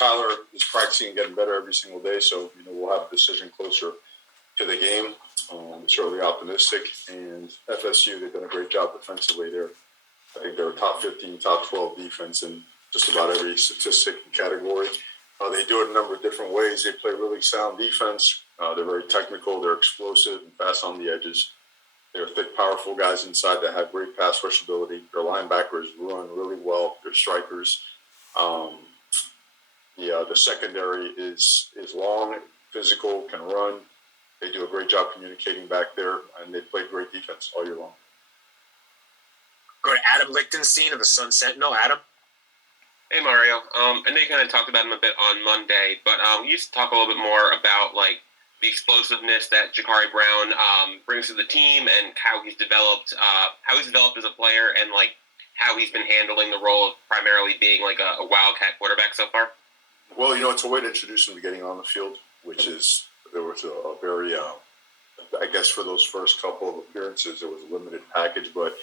Tyler is practicing and getting better every single day, so we'll have a decision closer to the game. Certainly optimistic, and FSU, they've done a great job defensively there. I think they're a top 15, top 12 defense in just about every statistic and category. They do it a number of different ways. They play really sound defense. They're very technical. They're explosive and fast on the edges. They're thick, powerful guys inside that have great pass rush ability. Their linebackers run really well. They're strikers. The secondary is long, physical, can run. They do a great job communicating back there, and they play great defense all year long. Go to Adam Lichtenstein of the Sun Sentinel. Adam? Hey, Mario. I know you kind of talked about him a bit on Monday, but you used to talk a little bit more about, the explosiveness that Jakari Brown brings to the team and how he's developed as a player and, how he's been handling the role of primarily being, a wildcat quarterback so far. Well, it's a way to introduce him to getting on the field, which is there was a very, I guess for those first couple of appearances, it was a limited package. But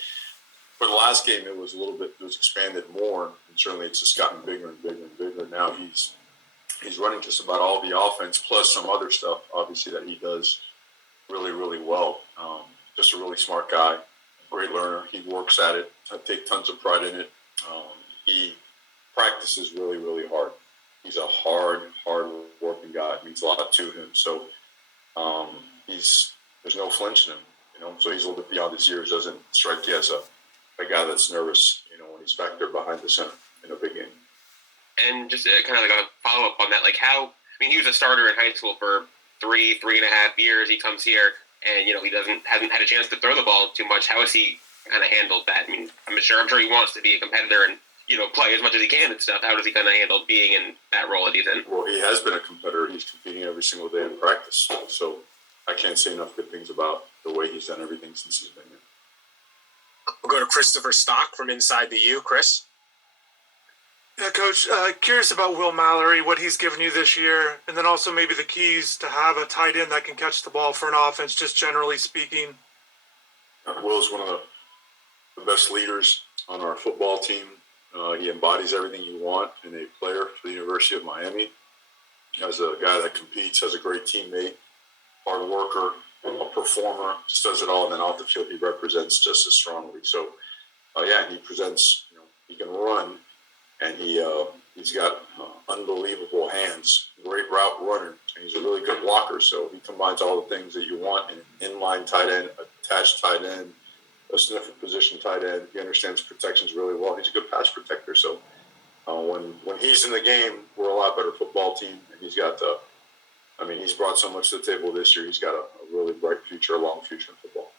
for the last game, it was expanded more. And certainly it's just gotten bigger and bigger and bigger. Now he's running just about all the offense, plus some other stuff, obviously, that he does really, really well. Just a really smart guy, great learner. He works at it. I take tons of pride in it. He practices really, really hard. He's a hard-working guy. It means a lot to him. So there's no flinch in him, So he's a little bit beyond his years. Doesn't strike you as a guy that's nervous, when he's back there behind the center in a big game. And just kind of a follow-up on that, he was a starter in high school for 3.5 years. He comes here and, he hasn't had a chance to throw the ball too much. How has he kind of handled that? I'm sure he wants to be a competitor and, play as much as he can and stuff. How does he kind of handle being in that role that he's in? Well, he has been a competitor. He's competing every single day in practice. So I can't say enough good things about the way he's done everything since he's been here. We'll go to Christopher Stock from Inside the U. Chris? Yeah, Coach, curious about Will Mallory, what he's given you this year, and then also maybe the keys to have a tight end that can catch the ball for an offense, just generally speaking. Will's one of the best leaders on our football team. He embodies everything you want in a player for the University of Miami. As a guy that competes, has a great teammate, hard worker, a performer, just does it all, and then off the field he represents just as strongly. So, he presents, he can run, and he's got unbelievable hands, great route runner, and he's a really good blocker. So he combines all the things that you want in an inline tight end, attached tight end, a sniffer position tight end. He understands protections really well. He's a good pass protector. So when he's in the game, we're a lot better football team. And he's got he's brought so much to the table this year. He's got a really bright future, a long future in football.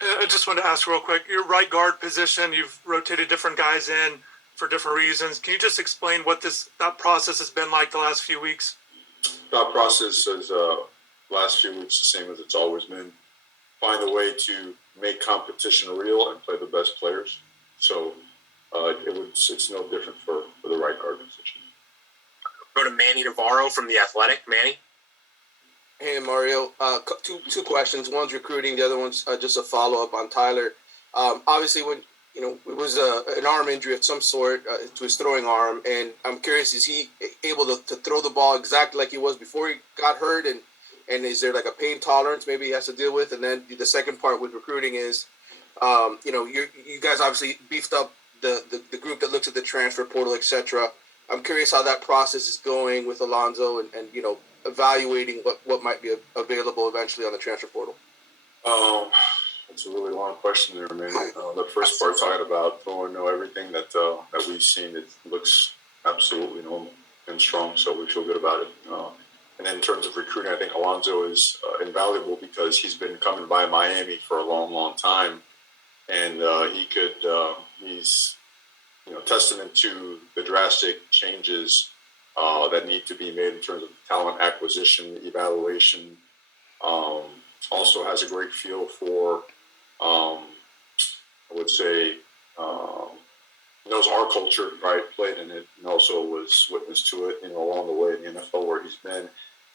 I just wanted to ask real quick, your right guard position, you've rotated different guys in for different reasons. Can you just explain what that process has been like the last few weeks? That process is last few weeks the same as it's always been. Find a way to make competition real and play the best players. So it's no different for the right guard position. Go to Manny Navarro from The Athletic. Manny? Hey, Mario. Two questions. One's recruiting. The other one's just a follow-up on Tyler. Obviously, when it was an arm injury of some sort to his throwing arm, and I'm curious, is he able to throw the ball exactly like he was before he got hurt, and is there a pain tolerance maybe he has to deal with? And then the second part with recruiting is, you guys obviously beefed up the group that looks at the transfer portal, etc. I'm curious how that process is going with Alonzo and evaluating what might be available eventually on the transfer portal. That's a really long question there, man. The first part talking about everything that we've seen, it looks absolutely normal and strong, so we feel good about it. And then in terms of recruiting, I think Alonzo is invaluable because he's been coming by Miami for a long, long time, and he's testament to the drastic changes that need to be made in terms of talent acquisition, evaluation. Also has a great feel for, I would say, knows our culture, right? Played in it, and also was witness to it, along the way in the NFL where he's been.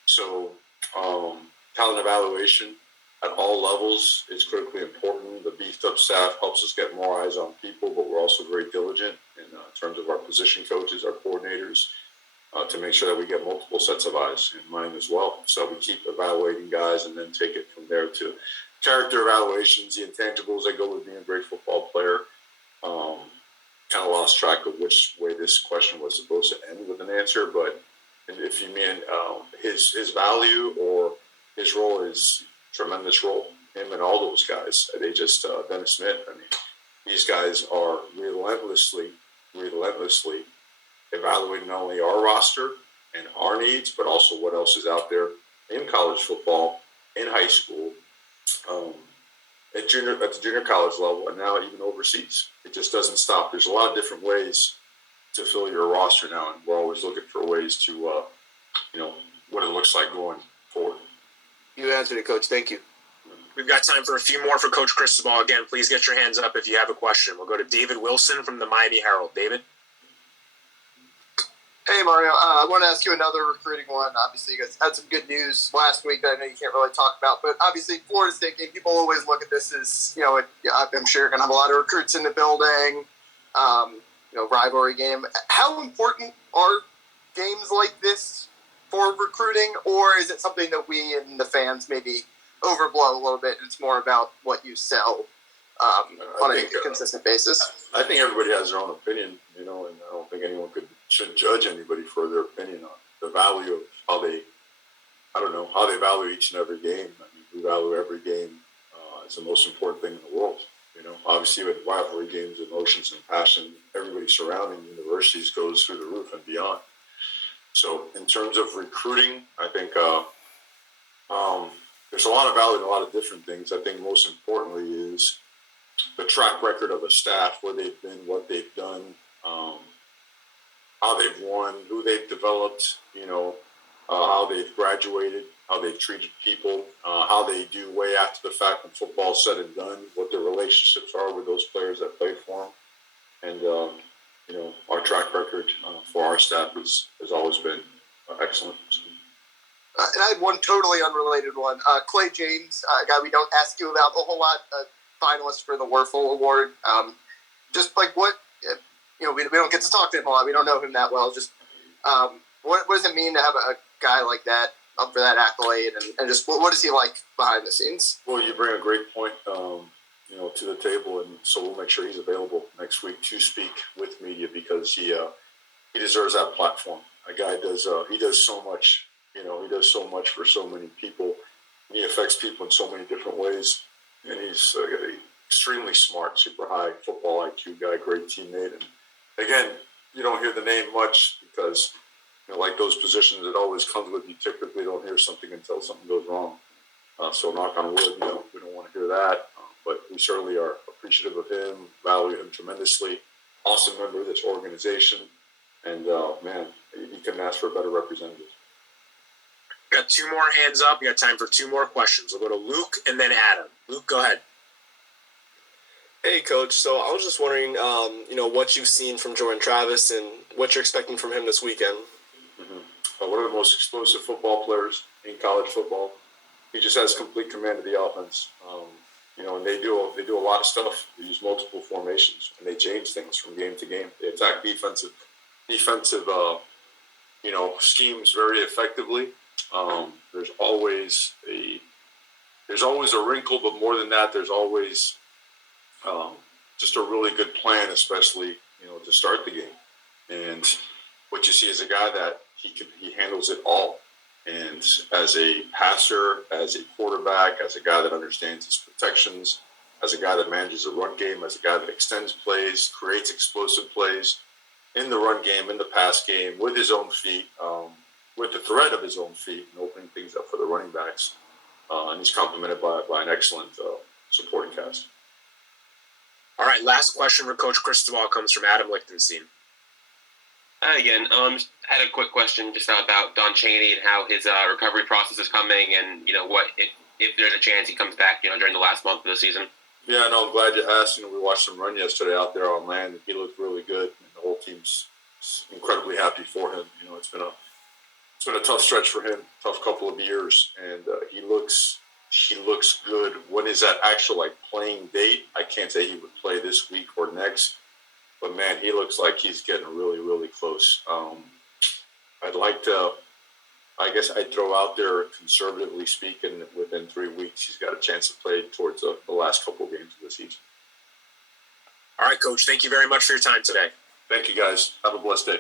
So, talent evaluation at all levels is critically important. The beefed up staff helps us get more eyes on people, but we're also very diligent in terms of our position coaches, our coordinators. to make sure that we get multiple sets of eyes in mind as well. So we keep evaluating guys and then take it from there to character evaluations, the intangibles that go with being a great football player. Kind of lost track of which way this question was supposed to end with an answer, but if you mean his value or his role is tremendous role, him and all those guys, they just Dennis Smith. I mean, these guys are relentlessly evaluating not only our roster and our needs, but also what else is out there in college football, in high school, at the junior college level, and now even overseas. It just doesn't stop. There's a lot of different ways to fill your roster now, and we're always looking for ways to, what it looks like going forward. You answered it, Coach. Thank you. We've got time for a few more for Coach Cristobal. Again, please get your hands up if you have a question. We'll go to David Wilson from the Miami Herald. David? Hey, Mario. I want to ask you another recruiting one. Obviously, you guys had some good news last week that I know you can't really talk about, but obviously, Florida State game, people always look at this as, I'm sure you're going to have a lot of recruits in the building, rivalry game. How important are games like this for recruiting, or is it something that we and the fans maybe overblow a little bit? It's more about what you sell on a consistent basis. I think everybody has their own opinion, and I don't think anyone should judge anybody for their opinion on the value of how they value each and every game. I mean, we value every game as the most important thing in the world. Obviously with rivalry games, emotions and passion, everybody surrounding universities goes through the roof and beyond. So in terms of recruiting, I think there's a lot of value in a lot of different things. I think most importantly is the track record of a staff, where they've been, what they've done, how they've won, who they've developed, how they've graduated, how they've treated people, how they do way after the fact when football's said and done, what their relationships are with those players that play for them. And, our track record for our staff has always been excellent. And I had one totally unrelated one. Clay James, a guy we don't ask you about a whole lot, finalist for the Werfel Award. Just like what, we don't get to talk to him a lot. We don't know him that well. Just what does it mean to have a guy like that up for that accolade? And just what is he like behind the scenes? Well, you bring a great point, to the table, and so we'll make sure he's available next week to speak with media, because he deserves that platform. A guy he does so much. He does so much for so many people. He affects people in so many different ways, and he's extremely smart, super high football IQ guy, great teammate. And again, you don't hear the name much because, like those positions, it always comes with you. Typically, don't hear something until something goes wrong. So knock on wood, we don't want to hear that. But we certainly are appreciative of him, value him tremendously. Awesome member of this organization, and he couldn't ask for a better representative. Got two more hands up. We got time for two more questions. We'll go to Luke and then Adam. Luke, go ahead. Hey, Coach. So I was just wondering, what you've seen from Jordan Travis and what you're expecting from him this weekend. Mm-hmm. One of the most explosive football players in college football. He just has complete command of the offense. And they do a lot of stuff. They use multiple formations, and they change things from game to game. They attack defensive, schemes very effectively. There's always a wrinkle, but more than that, there's always just a really good plan, especially to start the game. And what you see is a guy that he handles it all. And as a passer, as a quarterback, as a guy that understands his protections, as a guy that manages the run game, as a guy that extends plays, creates explosive plays in the run game, in the pass game, with his own feet, with the threat of his own feet, and opening things up for the running backs. And he's complemented by an excellent supporting cast. All right, last question for Coach Cristobal comes from Adam Lichtenstein. Again, had a quick question just about Don Chaney and how his recovery process is coming, and what if there's a chance he comes back, during the last month of the season. Yeah, no, I'm glad you asked. We watched him run yesterday out there on land, and he looked really good. And the whole team's incredibly happy for him. It's been a tough stretch for him, tough couple of years, and he looks good. When is that actual playing date? I can't say he would play this week or next. But, man, he looks like he's getting really, really close. I'd like to, I guess I'd throw out there, conservatively speaking, within 3 weeks, he's got a chance to play towards the last couple of games of the season. All right, Coach. Thank you very much for your time today. Thank you, guys. Have a blessed day.